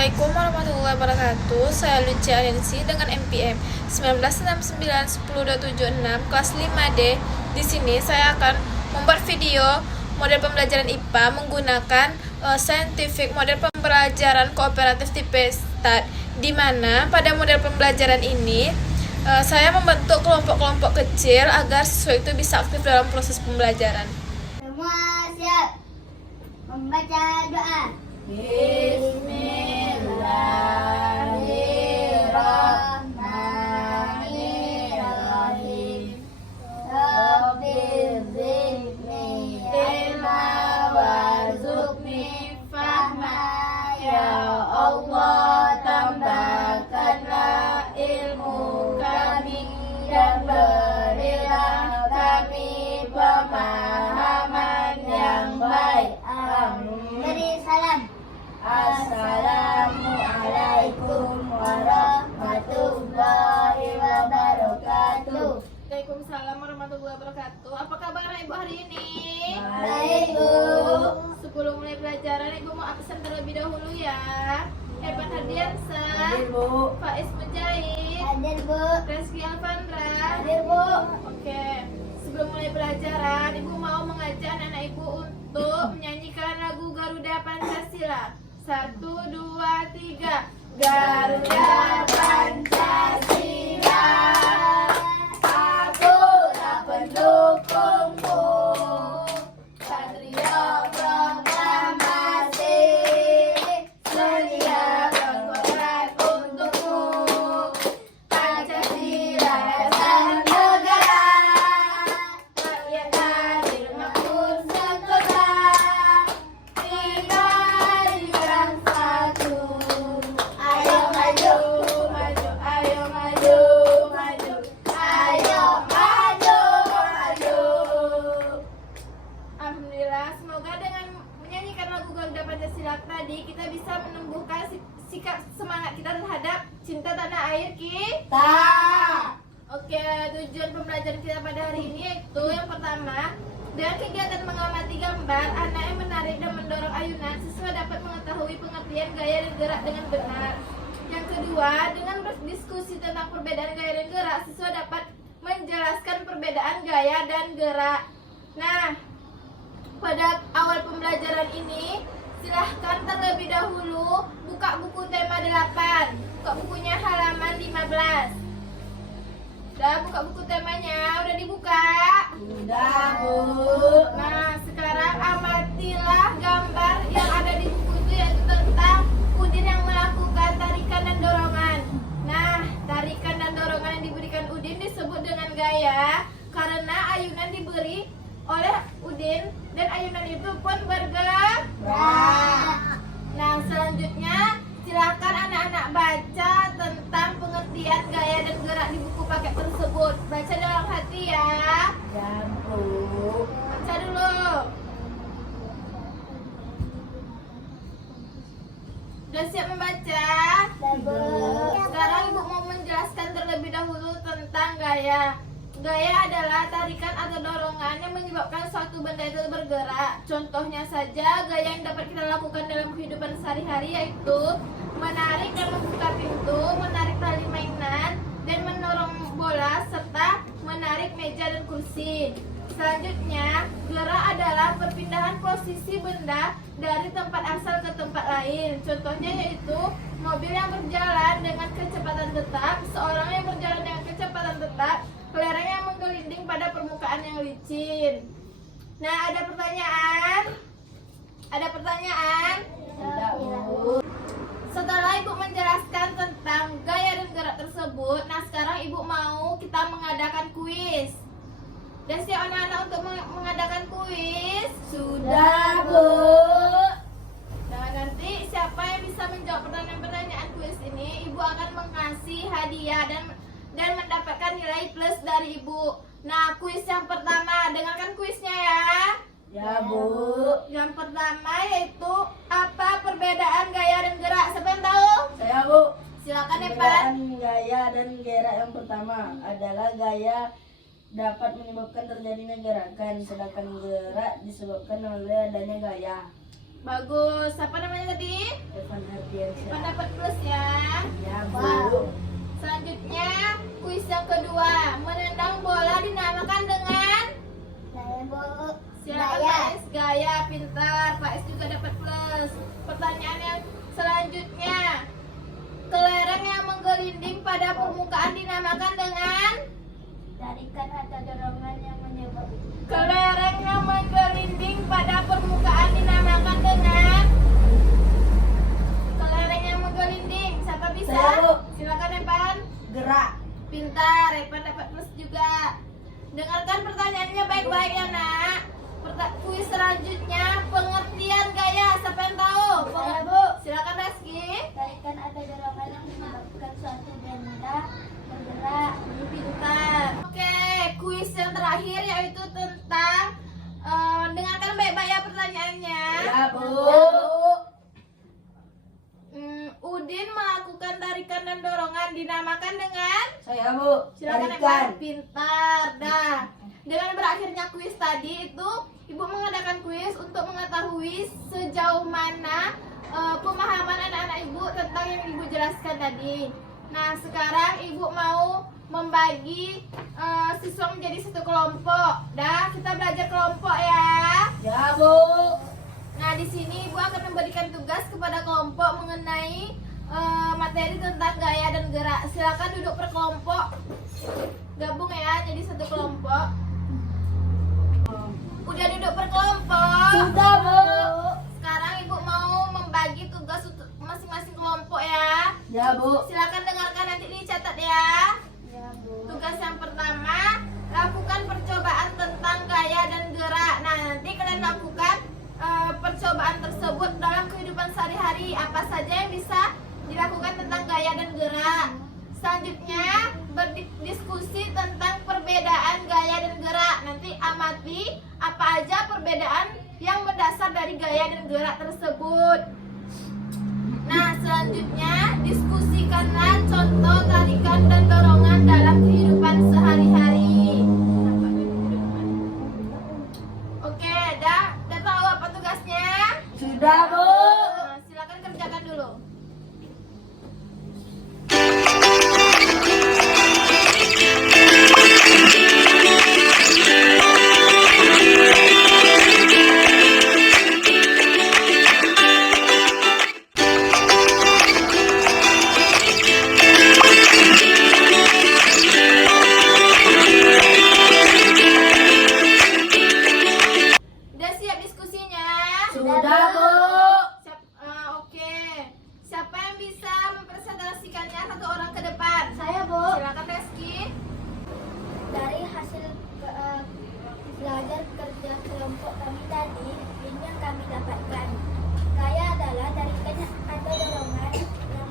Assalamualaikum warahmatullahi wabarakatuh. Saya Lucia Arensi dengan MPM 19691026 kelas 5D. Di sini saya akan membuat video model pembelajaran IPA menggunakan scientific model pembelajaran kooperatif tipe START, di mana pada model pembelajaran ini saya membentuk kelompok-kelompok kecil agar siswa itu bisa aktif dalam proses pembelajaran. Semua siap membaca doa. Bismillahirrahmanirrahim. Rabbi zidni ilma warzuqni fahma. Ya Allah, tambahkanlah ilmu kami dan berilah kami pemahaman yang baik. Amin. Beri salam. Assalamualaikum warahmatullahi wabarakatuh. Waalaikumsalam warahmatullahi wabarakatuh. Apa kabar Ibu hari ini? Baik, Bu. Sebelum mulai pelajaran, Ibu mau absen terlebih dahulu ya. Evan Hardiansa, Hadir, Bu. Faiz Mujahid, Hadir, Bu. Reski Alfandra. Hadir, Bu. Oke, sebelum mulai pelajaran, Ibu mau mengajak anak-anak Ibu untuk menyanyikan lagu Garuda Pancasila. 1, 2, 3. Garuda Pancasila, Akulah pendukungmu, Satria Proklamasi, sedia berkorak untukmu. Pancasila dasar negara, rakyat adil makmur sejahtera, kita dibilang satu. Ayo maju, maju, ayo maju, maju, ayo maju, maju. Alhamdulillah, semoga dengan menyanyikan lagu Garuda Pancasila tadi kita bisa menumbuhkan sikap semangat kita terhadap cinta tanah air kita. Oke, tujuan pembelajaran kita pada hari ini yaitu yang pertama, dengan kegiatan mengamati gambar, anak yang menarik dan mendorong ayunan, siswa dapat mengetahui pengertian gaya dan gerak dengan benar. Yang kedua, dengan berdiskusi tentang perbedaan gaya dan gerak, siswa dapat menjelaskan perbedaan gaya dan gerak. Nah, pada awal pembelajaran ini, silahkan terlebih dahulu buka buku tema 8. Buka bukunya halaman 15. Udah buka buku temanya, udah dibuka? Sudah, Bu. Nah, sekarang amatilah gambar yang ada di buku itu, yaitu tentang Udin yang melakukan tarikan dan dorongan. Nah, tarikan dan dorongan yang diberikan Udin disebut dengan gaya karena ayunan diberi oleh Udin dan ayunan itu pun bergerak. Nah, selanjutnya silakan anak-anak baca tentang pengertian gaya dan gerak di buku paket tersebut. Baca dalam hati ya. Ya, Bu. Baca dulu. Sudah siap membaca? Sekarang Ibu mau menjelaskan terlebih dahulu tentang gaya. Gaya adalah tarikan atau dorongan yang menyebabkan suatu benda itu bergerak. Contohnya saja, gaya yang dapat kita lakukan dalam kehidupan sehari-hari yaitu menarik dan membuka pintu, menarik tali mainan, dan mendorong bola, serta menarik meja dan kursi. Selanjutnya, gerak adalah perpindahan posisi benda dari tempat asal ke tempat lain. Contohnya yaitu mobil yang berjalan dengan kecepatan tetap, seorang yang berjalan dengan kecepatan tetap, kelereng yang menggelinding pada permukaan yang licin. Nah, ada pertanyaan? Ada pertanyaan? Tidak, Bu. Setelah Ibu menjelaskan tentang gaya dan gerak tersebut, nah sekarang Ibu mau kita mengadakan kuis. Dan siap anak-anak untuk mengadakan kuis? Sudah, Bu. Nah, nanti siapa yang bisa menjawab pertanyaan-pertanyaan kuis ini, Ibu akan mengasih hadiah dan mendapatkan nilai plus dari Ibu. Nah, kuis yang pertama, dengarkan kuisnya ya. Ya, Bu. Yang pertama yaitu apa perbedaan gaya dan gerak? Siapa yang tahu? Saya, Bu. Silakan Evan. Perbedaan gaya dan gerak yang pertama adalah gaya dapat menyebabkan terjadinya gerakan, sedangkan gerak disebabkan oleh adanya gaya. Bagus. Siapa namanya tadi? Evan Ardiansyah. Evan dapat plus ya. Ya, Bu. Wow. Selanjutnya kuis yang kedua. Menendang bola dinamakan dengan Saya Bu. siapa Pak S? Gaya. Pintar. Pak S juga dapat plus. Pertanyaan yang selanjutnya. Kelereng yang menggelinding pada permukaan dinamakan dengan Tarikan atau dorongan yang menyebabkan. kelereng yang menggelinding pada permukaan dinamakan dengan kelereng yang menggelinding. Siapa bisa? Saya, Bu. Silakan Evan. Gerak. Pintar, Evan dapat plus juga. Dengarkan pertanyaannya baik-baik ya nak. Kuis selanjutnya pengertian gaya. Siapa yang tahu? Saya, Bu. Silakan Reski. Tarikan atau dorongan yang menyebabkan suatu benda bergerak. Pintar. Oke, kuis yang terakhir yaitu tentang dengarkan baik-baik ya pertanyaannya. Ya, Bu. Udin melakukan tarikan dan dorongan dinamakan dengan Saya, Bu. silakan Tarikan. Evan. Pintar. Dah. Dengan berakhirnya kuis tadi itu Ibu mengadakan kuis untuk mengetahui sejauh mana pemahaman anak-anak Ibu tentang yang Ibu jelaskan tadi. Nah, sekarang Ibu mau membagi siswa menjadi satu kelompok. Dah, kita belajar kelompok ya. Ya, Bu. Nah, di sini Ibu akan memberikan tugas kepada kelompok mengenai materi tentang gaya dan gerak. Silakan duduk per kelompok. Gabung ya jadi satu kelompok. Udah duduk per kelompok? Sudah, Bu. Sekarang Ibu mau membagi tugas untuk masing-masing kelompok ya. Ya, Bu. Silakan dengarkan nanti dicatat ya. Ya Bu. Tugas yang pertama, lakukan percobaan tentang gaya dan gerak. Nah, nanti kalian lakukan percobaan tersebut dalam kehidupan sehari-hari. Apa saja yang bisa dilakukan tentang gaya dan gerak. Selanjutnya, berdiskusi tentang perbedaan gaya dan gerak. Nanti amati apa aja perbedaan yang mendasar dari gaya dan gerak tersebut. Nah, selanjutnya diskusikanlah contoh tarikan dan dorongan dalam kehidupan sehari-hari. Oke, udah tahu apa tugasnya? Sudah, Bu. Nah, silakan kerjakan dulu. Udah siap diskusinya? Sudah, Bu. Oke. Siapa yang bisa mempresentasikannya satu orang ke depan? Saya Bu. Silakan Reski. Dari hasil belajar kerja kelompok kami tadi, ini yang kami dapatkan. Gaya adalah tarikan atau dorongan yang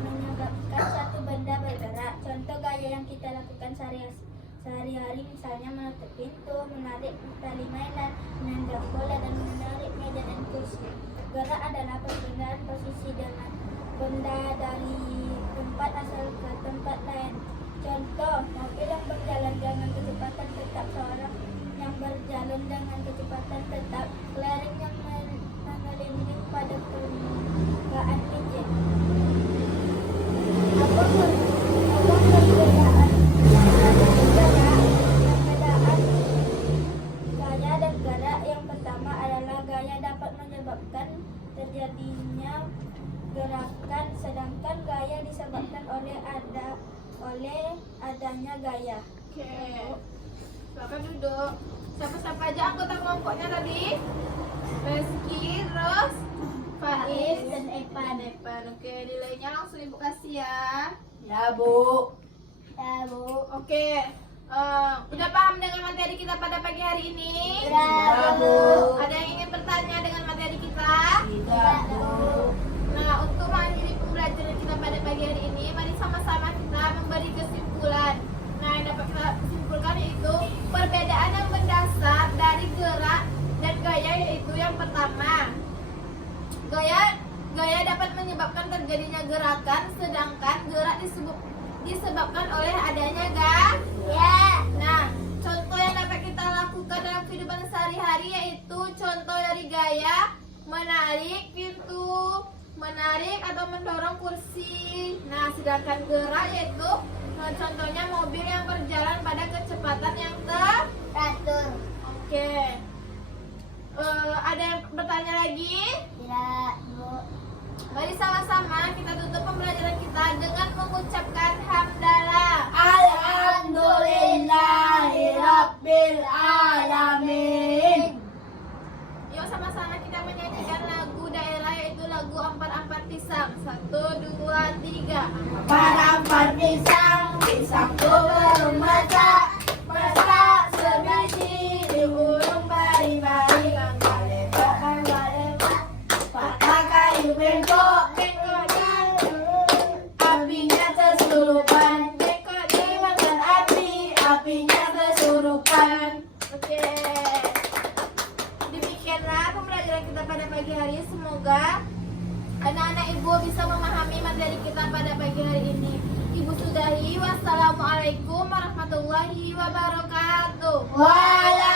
menyebabkan suatu benda bergerak. Contoh gaya yang kita lakukan sehari-hari misalnya menutup pintu, menarik tali mainan, menendang bola, dan menarik meja dan kursi. Gerak adalah perpindahan posisi dengan benda dari tempat asal ke tempat lain. Contoh, mobil yang berjalan dengan kecepatan tetap, seorang yang berjalan dengan kecepatan tetap, kelereng yang mengelilingi pada permukaan licin. Apa perbedaan gaya dan gerak? Yang pertama adalah gaya dapat menyebabkan terjadinya gerakan, sedangkan gaya disebabkan oleh adanya gaya. Oke. Silakan duduk. Siapa-siapa aja anggota kelompoknya tadi? Reski, Ros, Faiz, dan Evan. Oke, nilainya langsung Ibu kasih ya. Ya, Bu. Ya Bu. Oke. Udah paham dengan materi kita pada pagi hari ini? Ya, Bu. Ada yang ingin bertanya dengan materi kita? Tidak, Bu. Nah, untuk mengakhiri pembelajaran kita pada pagi hari ini, mari sama-sama kita memberi kesimpulan. Nah, yang dapat kita simpulkan yaitu perbedaan yang mendasar dari gerak dan gaya, yaitu yang pertama, gaya dapat menyebabkan terjadinya gerakan, sedangkan gerak disebabkan oleh adanya gaya. Nah, contoh yang dapat kita lakukan dalam kehidupan sehari-hari yaitu contoh dari gaya, menarik pintu, menarik atau mendorong kursi. Nah, sedangkan gerak yaitu contohnya mobil yang berjalan pada kecepatan yang teratur. Oke. Ada yang bertanya lagi? Tidak, Bu. Mari sama-sama kita tutup pembelajaran kita dengan mengucapkan hamdalah. Alhamdulillahirabbil alamin. Yuk sama-sama kita menyanyikan lagu daerah yaitu lagu Ampar-Ampar Pisang. 1, 2, 3. Ampar-ampar pisang, pisangku belum masak, masak sebiji di burung bari-bari. Lebat, patah kayu bengkok, apinya tersurupan, dimakan api, apinya tersurupan. Oke. Demikianlah pembelajaran kita pada pagi hari. Semoga anak-anak ibu bisa memahami materi kita pada pagi hari ini. Ibu sudahi. Wassalamualaikum warahmatullahi wabarakatuh. Waalaikumsalam.